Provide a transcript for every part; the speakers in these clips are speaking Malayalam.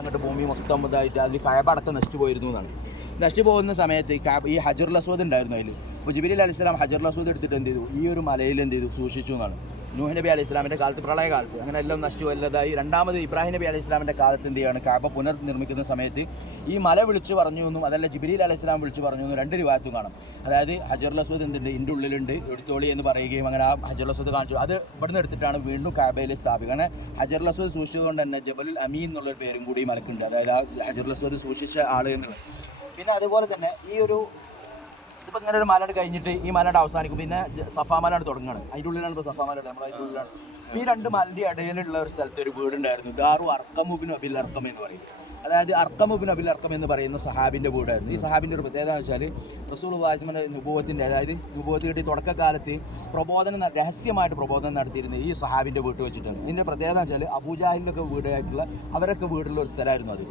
അങ്ങോട്ട് ഭൂമി മൊത്തം ഇതായിട്ട് അതിൽ കഅബ അടക്കം നശിച്ചു പോയിരുന്നു എന്നാണ്. നശിച്ചു പോകുന്ന സമയത്ത് ഈ ഹജറുൽ അസ്വദ് ഉണ്ടായിരുന്നു അതിൽ. അപ്പോൾ ജിബ്രീൽ അലൈഹി സ്വലാം ഹജറുൽ അസ്വദ് എടുത്തിട്ട് എന്ത് ചെയ്തു, ഈ ഒരു മലയിൽ എന്ത് ചെയ്തു, സൂക്ഷിച്ചു എന്നാണ്. നൂഹ് നബി അലൈഹി സ്വലാമിൻ്റെ കാലത്ത്, പ്രളയകാലത്ത് അങ്ങനെ എല്ലാം നശിച്ചു വല്ലതായി. രണ്ടാമത് ഇബ്രാഹിം നബി അലൈഹി സ്വലാമിൻ്റെ കാലത്ത് എന്ത് ചെയ്യുകയാണ്, കഅബ പുനർനിർമ്മിക്കുന്ന സമയത്ത് ഈ മല വിളിച്ച് പറഞ്ഞു എന്നും അതല്ല ജിബ്രീൽ അലൈഹി സ്വലാം വിളിച്ച് പറഞ്ഞു എന്നും രണ്ട് റിവായത്തും കാണാം. അതായത് ഹജറുൽ അസ്വദ് എന്തുണ്ട്, ഇതിൻ്റെ ഉള്ളിലുണ്ട്, എടുത്തോളി എന്ന് പറയുകയും അങ്ങനെ ആ ഹജറുൽ അസ്വദ് കാണിച്ചു. അത് ഇവിടുന്ന് എടുത്തിട്ടാണ് വീണ്ടും കഅബയിൽ സ്ഥാപിക്കുക. അങ്ങനെ ഹജറുൽ അസ്വദ് സൂക്ഷിച്ചതുകൊണ്ട് തന്നെ ജബലുൽ അമീൻ എന്നുള്ളൊരു പേരും കൂടി ഈ മലക്കുണ്ട്. അതായത് ആ ഹജറുൽ അസ്വദ് സൂക്ഷിച്ച ആൾ എന്നുള്ളത്. പിന്നെ അതുപോലെ തന്നെ ഈ ഒരു ഇതിപ്പോൾ ഇങ്ങനെ ഒരു മലയുടെ കഴിഞ്ഞിട്ട് ഈ മലയുടെ അവസാനിക്കും. പിന്നെ സഫാ മലയാണ് തുടങ്ങുകയാണ്. അതിൻ്റെ ഉള്ളിലാണ് ഇപ്പോൾ സഫാ മല, നമ്മൾ അതിൻ്റെ ഉള്ളിലാണ്. ഈ രണ്ട് മലയുടെ ഇടയിലുള്ള ഒരു സ്ഥലത്ത് ഒരു വീടുണ്ടായിരുന്നു. ദാറു അർഖം ഇബ്നു അബിൽ അർഖം എന്ന് പറയും. അതായത് അർഖം ഇബ്നു അബിൽ അർഖം എന്ന് പറയുന്ന സഹാബിൻ്റെ വീടായിരുന്നു. ഈ സഹാബിൻ്റെ ഒരു പ്രത്യേകത എന്ന് വെച്ചാൽ റസൂലുള്ളാഹിയുടെ നുബുവത്തിൻ്റെ, അതായത് നുബുവത്ത് കിട്ടി തുടക്കകാലത്ത് രഹസ്യമായിട്ട് പ്രബോധനം നടത്തിയിരുന്നത് ഈ സഹാബിൻ്റെ വീട്ടിൽ വെച്ചിട്ടാണ്. ഇതിൻ്റെ പ്രത്യേകത എന്ന് വെച്ചാൽ അബൂജാഹിലൊക്കെ വീടായിട്ടുള്ള അവരൊക്കെ വീട്ടിലുള്ള ഒരു സ്ഥലമായിരുന്നു അത്.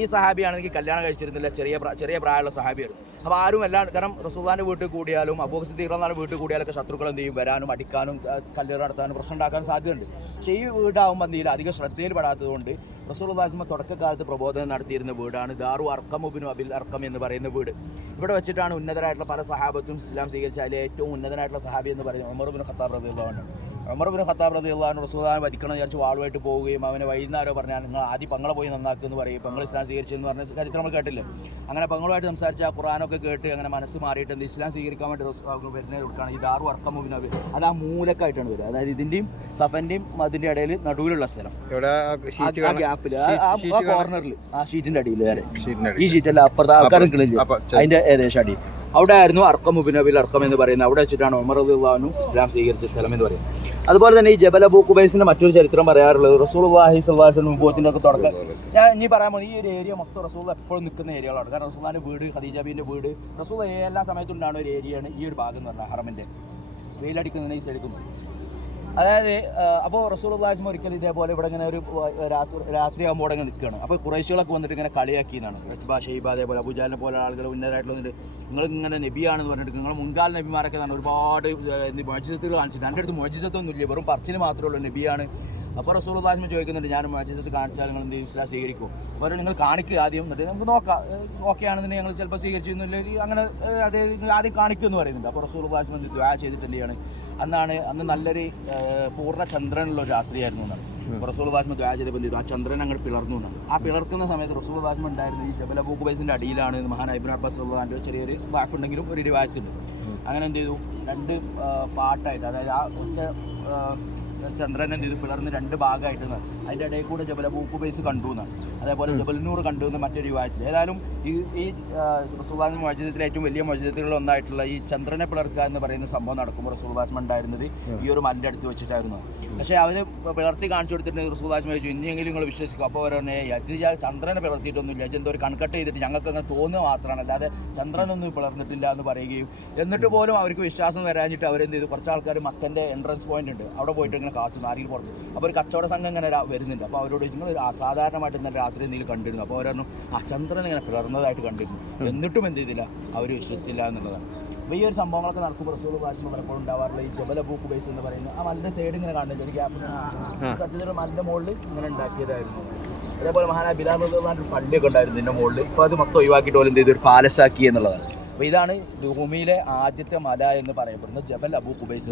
ഈ സഹാബിയാണെങ്കിൽ കല്യാണം കഴിച്ചിരുന്നില്ല, ചെറിയ പ്രായമുള്ള സഹാബിയായിരുന്നു. അപ്പോൾ ആരും കാരണം റസൂലുള്ളാഹിൻ്റെ വീട്ടിൽ കൂടിയാലും അബൂബക്കർ സിദ്ദീഖ് റളിയല്ലാഹു വീട്ടിൽ കൂടിയാലൊക്കെ ശത്രുക്കൾ എന്ത് ചെയ്യും, വരാനും അടിക്കാനും കല്ലേറ് നടത്താനും പ്രശ്നം ഉണ്ടാക്കാനും സാധ്യതയുണ്ട്. പക്ഷേ ഈ വീടാകുമ്പോൾ എന്ത് ചെയ്യില്ല, അധികം ശ്രദ്ധയിൽ പെടാത്തതുകൊണ്ട് റസൂലുള്ളാഹി തുടക്കകാലത്ത് പ്രബോധനം നടത്തിയിരുന്ന വീടാണ് ദാറു അർഖം ഇബ്നു അബിൽ അർഖം എന്ന് പറയുന്ന വീട്. ഇവിടെ വെച്ചിട്ടാണ് ഉന്നതരായിട്ടുള്ള പല സഹാബത്തും ഇസ്ലാം സ്വീകരിച്ച അതിലെ ഏറ്റവും ഉന്നതനായിട്ടുള്ള സഹാബി എന്ന് പറയുന്നത് ഉമർ ഇബ്നു ഖത്താബ് റളിയല്ലാഹു അൻഹു. ഉമർ ഇബ്നു ഖത്താബ് റളിയല്ലാഹു അൻഹു റസൂലുള്ളാഹിനെ വധിക്കണം വിചാരിച്ച് വാളുമായിട്ട് പോവുകയും അവനെ വൈകുന്നേരം പറഞ്ഞാൽ നിങ്ങൾ ആദ്യം പെങ്ങളെ പോയി നന്നാക്കുമെന്ന് പറയും. പെങ്ങൾ ഇസ്ലാം സ്വീകരിച്ചെന്ന് പറഞ്ഞ ചരിത്രം നമ്മൾ കേട്ടില്ല. അങ്ങനെ പെങ്ങളുമായിട്ട് സംസാരിച്ച് ആ ഖുർആനൊക്കെ കേട്ട് അങ്ങനെ മനസ്സ് മാറിയിട്ട് എന്ത് ഇസ്ലാം സ്വീകരിക്കാൻ വേണ്ടി വരുന്നത് കൊടുക്കുകയാണ്. ഈ ദാറു അർഖം ഇബ്നു അബിൽ, അത് ആ മൂലക്കായിട്ടാണ് വരിക. അതായത് ഇതിൻ്റെയും സഫൻ്റെയും അതിൻ്റെ ഇടയിൽ നടുവിലുള്ള സ്ഥലം, ആ ഗ്യാപ്പിൽ, ആ കോർണറിൽ, ആ ഷീറ്റിൻ്റെ അടിയിൽ, ഈ ഷീറ്റല്ല അപ്പുറത്തെ ആൾക്കാർ നിൽക്കുന്നില്ല അതിൻ്റെ ഏകദേശം അടിയിൽ, അവിടെ ആയിരുന്നു അർഖം ഇബ്നു അബിൽ അർഖം എന്ന് പറയുന്നത്. അവിടെ വെച്ചിട്ടാണ് ഉമർ റളിയല്ലാഹു അൻഹു ഇസ്ലാം സ്വീകരിച്ച സ്ഥലം എന്ന് പറയുന്നത്. അതുപോലെ തന്നെ ഈ ജബൽ അബൂ ഖുബൈസിന്റെ മറ്റൊരു ചരിത്രം പറയാറുള്ളത് റസൂലുള്ളാഹി സ്വല്ലല്ലാഹു അലൈഹി വസല്ലം നുബുവത്തിന്റെ ഒക്കെ തുടക്കം. ഞാൻ ഇനി പറയാൻ പോകുന്നത് ഈ ഒരു ഏരിയ മൊത്തം റസൂൽ എപ്പോഴും നിൽക്കുന്ന ഏരിയകളാണ്. കാരണം റസൂലിന്റെ വീട്, ഖദീജ ബീവിന്റെ വീട്, റസൂൽ എല്ലാ സമയത്തും ഉണ്ടാകുന്ന ഒരു ഏരിയയാണ് ഈ ഒരു ഭാഗം എന്ന് പറഞ്ഞാൽ ഹറമിന്റെ വെയിലടിക്കുന്നതിന് ഈ സൈഡിക്കുന്നു. അതായത് അപ്പോൾ റസൂലുള്ളാഹി ഒരിക്കലും ഇതേപോലെ ഇവിടെ ഇങ്ങനെ ഒരു രാത്രിയാകുമ്പോൾ ഇവിടെ ഇങ്ങനെ നിൽക്കുകയാണ്. അപ്പോൾ ഖുറൈശികളൊക്കെ വന്നിട്ട് ഇങ്ങനെ കളിയാക്കിയെന്നാണ്. ഉത്ബ, ഷൈബ, അതേപോലെ അബൂജാലിനെ പോലെ ആളുകൾ ഉന്നതരായിട്ടുള്ളതുണ്ട്. നിങ്ങൾ ഇങ്ങനെ നബിയാണെന്ന് പറഞ്ഞിട്ട് നിങ്ങൾ മുൻകാല നബിമാരൊക്കെ തന്നെ ഒരുപാട് മുഅ്ജിസത്തുകൾ കാണിച്ചിട്ട് എൻ്റെ അടുത്ത് മുഅ്ജിസത്തൊന്നും ഇല്ല, വെറും പറച്ചിൽ മാത്രമേ ഉള്ളൂ നബിയാണ്. അപ്പോൾ റസൂലുള്ളാഹി ചോദിക്കുന്നുണ്ട്, ഞാൻ മുഅ്ജിസത്ത് കാണിച്ചാൽ നിങ്ങൾ എന്ത് ഇസ്ലാം സ്വീകരിക്കും? അവർ നിങ്ങൾ കാണിക്കുക ആദ്യം, എന്നിട്ട് നമുക്ക് നോക്കാം, ഓക്കെയാണെന്നുണ്ടെങ്കിൽ ഞങ്ങൾ ചിലപ്പോൾ സ്വീകരിച്ചിരുന്നില്ല, അങ്ങനെ അതായത് നിങ്ങൾ ആദ്യം കാണിക്കുമെന്ന് പറയുന്നുണ്ട്. അപ്പോൾ റസൂലുള്ളാഹി ദുആ ചെയ്തിട്ട് എന്ത് ചെയ്യാണ്, അന്ന് നല്ലൊരു പൂർണ്ണ ചന്ദ്രനുള്ള ഒരു രാത്രിയായിരുന്നു എന്നാണ്. റസൂലുള്ളാഹി ദുആ ചെയ്തപ്പോൾ എന്ത് ചെയ്തു, ആ ചന്ദ്രൻ അങ്ങോട്ട് പിളർന്നു എന്നാണ്. ആ പിളർക്കുന്ന സമയത്ത് റസൂലുള്ളാഹി ഉണ്ടായിരുന്നത് ഈ ജബൽ അബൂ ഖുബൈസിൻ്റെ അടിയിലാണ്. മഹാനായ ഇബ്നു അബ്ബാസ് റളിയല്ലാഹു അൻഹു ചെറിയൊരു വാഫ് ഉണ്ടെങ്കിലും ഒരു റിവായത്തുണ്ട്. അങ്ങനെ എന്ത് ചെയ്തു, രണ്ട് പാട്ടായിട്ട്, അതായത് ആ ഒറ്റ ചന്ദ്രൻ എന്ത് ചെയ്തു പിളർന്ന് രണ്ട് ഭാഗമായിട്ട് അതിൻ്റെ ഇടയിൽ കൂടെ ജബൽ അബൂ ഖുബൈസ് കണ്ടു എന്നാണ്. അതേപോലെ ജബൽ നൂർ കണ്ടു എന്ന് മറ്റൊരു റിവായത്തിൽ. ഏതായാലും ഈ റസൂലുള്ളാഹി മുഅ്ജിസത്തിലെ ഏറ്റവും വലിയ മുഅ്ജിസത്തുകളിൽ ഒന്നായിട്ടുള്ള ഈ ചന്ദ്രനെ പിളർക്കുക എന്ന് പറയുന്ന സംഭവം നടക്കുമ്പോൾ റസൂലുള്ളാഹി ഉണ്ടായിരുന്നത് ഈ ഒരു മലിൻ്റെ അടുത്ത് വെച്ചിട്ടായിരുന്നു. പക്ഷേ അവർ പിളർത്തി കാണിച്ചു കൊടുത്തിട്ട് റസൂലുള്ളാഹി ചോദിച്ചു, ഇനിയെങ്കിലും നിങ്ങൾ വിശ്വസിക്കും? അപ്പോൾ അവരെ ചന്ദ്രനെ പിളർത്തിയിട്ടൊന്നുമില്ല, എന്തോ ഒരു കൺകട്ട് ചെയ്തിട്ട് ഞങ്ങൾക്ക് അങ്ങനെ തോന്നുക മാത്രമാണ്, അല്ലാതെ ചന്ദ്രനൊന്നും പിളർന്നിട്ടില്ല എന്ന് പറയുകയും, എന്നിട്ട് പോലും അവർക്ക് വിശ്വാസം വരാഞ്ഞിട്ട് അവരെന്ത് ചെയ്തു, കുറച്ച് ആൾക്കാർ മക്കൻ്റെ എൻട്രൻസ് പോയിന്റ് ഉണ്ട്, അവിടെ പോയിട്ട് ഇങ്ങനെ കാത്തുന്നു ആരെങ്കിലും പുറത്ത്. അപ്പോൾ ഒരു കച്ചവട സംഘം ഇങ്ങനെ വരുന്നുണ്ട്. അപ്പോൾ അവരോട് നിങ്ങൾ അസാധാരണമായിട്ട് ഇന്നലെ രാത്രി എന്തെങ്കിലും കണ്ടിരുന്നു? അപ്പോൾ അവരൊന്നും ആ ചന്ദ്രൻ ഇങ്ങനെ പിളർന്നതായിട്ട് കണ്ടിരുന്നു, എന്നിട്ടും എന്ത് ചെയ്തില്ല, അവർ വിശ്വസിച്ചില്ല എന്നുള്ളതാണ്. അപ്പോൾ ഈ ഒരു സംഭവങ്ങളൊക്കെ നടക്കുമ്പോൾ റസൂലുള്ളാഹി പലപ്പോഴും ഉണ്ടാവാറുള്ള ഈ ജബൽ അബൂ ഖുബൈസ് എന്ന് പറയുന്നത് ആ മലിൻ്റെ സൈഡ് ഇങ്ങനെ കാണുന്നില്ല, ഒരു ഗ്യാപ്പിൽ സത്യത്തിൽ മലിൻ്റെ മുകളിൽ ഇങ്ങനെ ഉണ്ടാക്കിയതായിരുന്നു. അതേപോലെ മഹാനായ ബിലാൽ റളിയല്ലാഹു അൻഹു പള്ളിയൊക്കെ ഉണ്ടായിരുന്നു ഇതിൻ്റെ മുകളിൽ. ഇപ്പോൾ അത് മൊത്തം ഒഴിവാക്കിയിട്ട് പോലെ എന്ത് ചെയ്തു, ഒരു പാലസാക്കി എന്നുള്ളതാണ്. അപ്പോൾ ഇതാണ് ഭൂമിയിലെ ആദ്യത്തെ മല എന്ന് പറയപ്പെടുന്നത് ജബൽ അബൂ ഖുബൈസ്.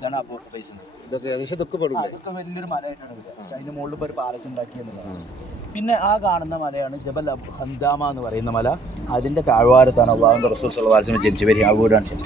ഇതാണ് അബൂ ഖുബൈസ്. ഇതൊക്കെ വലിയൊരു മലയായിട്ടാണ് വരിക. അതിൻ്റെ മുകളിൽ ഇപ്പോൾ ഒരു പാലസ് ഉണ്ടാക്കി എന്നുള്ളതാണ്. പിന്നെ ആ കാണുന്ന മലയാണ് ജബൽ ഹന്ദാമ എന്ന് പറയുന്ന മല. അതിൻ്റെ താഴ്വാരത്താണ് അല്ലാഹുവിൻ്റെ റസൂൽ സ്വല്ലല്ലാഹു അലൈഹി വസല്ലം ജനിച്ചു വരിക. ആ വീടാണ് ശരി.